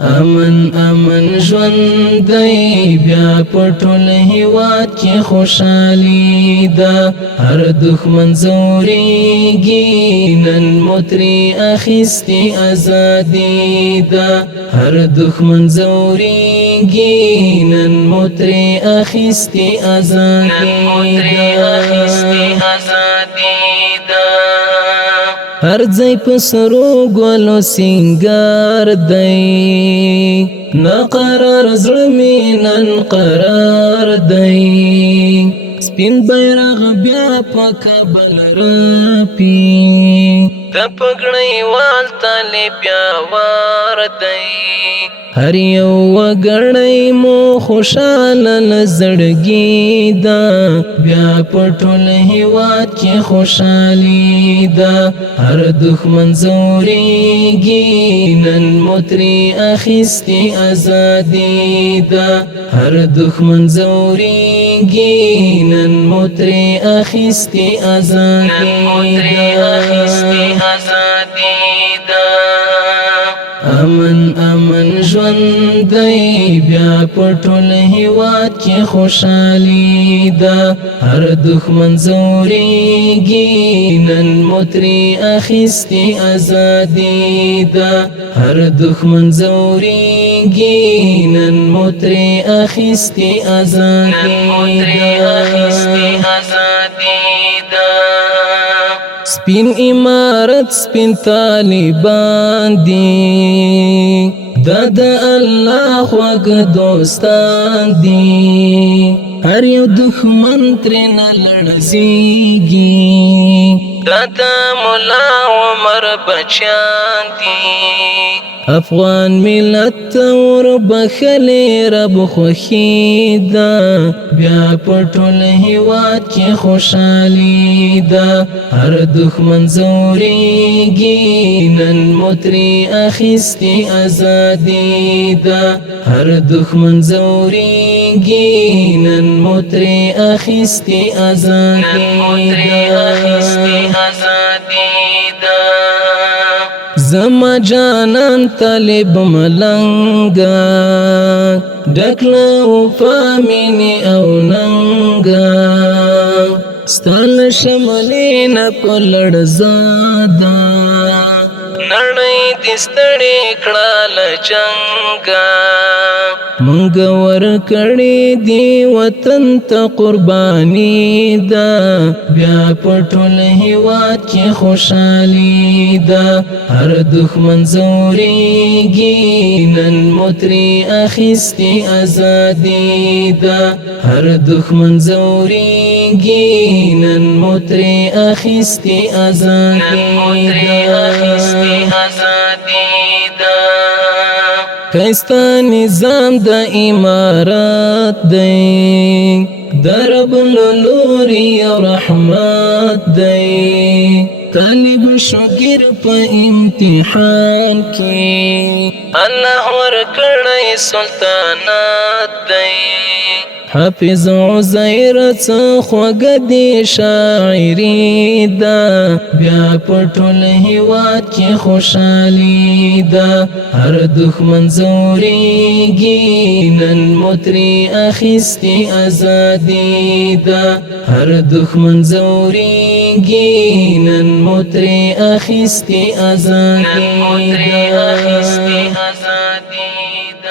امن امن ژوند دی بیا پټول هیواد کې خوشحالي ده هر دښمن زوريږي نن متري اخیستي ازادي ده هر دښمن زوريږي نن متري اخیستي ازادي ده هر ځای په سرو ګلو سینګار دی نقرار زړه مې نن قرار دی سپین بیرغ بیا په کابل رپي د پګړۍ وال طالب بیا وار دی هر یو وګړی مو خوشاله لزړګي ده بیا پټول هیواد کې خوشحالي ده هر دښمن زوريږي نن متري اخیستي ازادي ده هر دښمن زوريږي نن متري اخیستي ازادي ده امن امن ژوند دی بیا پټول هیواد کې خوشحالي ده هر دښمن زوريږي نن متري اخیستي ازادي ده هر دښمن زوريږي نن متري اخیستي ازادي ده سپین امارت سپین طالبان دی د الله خوږ دوستان دی هر یو دښمن ترنه لړزیږي د مولا عمر بچیان دی افغان ملت ور بخلی رب خوخی ده بیا پټول هیواد کې خوشحالي ده هر دښمن زوريږي نن متري اخیستي ازادي ده هر دښمن زوريږي نن متري اخیستي ازادي ده زما جانان طالب ملنګا ډکله وفا مینې او ننګا ستل شملین په لړزاده نړۍ دې ستړې کړه له جنګه مونږ ورکړې دي وطن ته قرباني ده بیا پټول هیواد کې خوشحالي ده هر دښمن زوريږي نن متري اخیستي ازادي ده هر دښمن زوريږي نن متري اخیستي ازادي ده کایستا نظام د امارات دی درب لوري او رحمت دی طالب شوګر په امتحان کې الله ورکړی سلطنت دی حافظ عزیر څه خوږ دی شاعري ده بیا پټول هیواد کې خوشحالي ده هر دښمن زوريږي نن متري اخیستي ازادي ده هر دښمن زوريږي نن متري اخیستي ازادي ده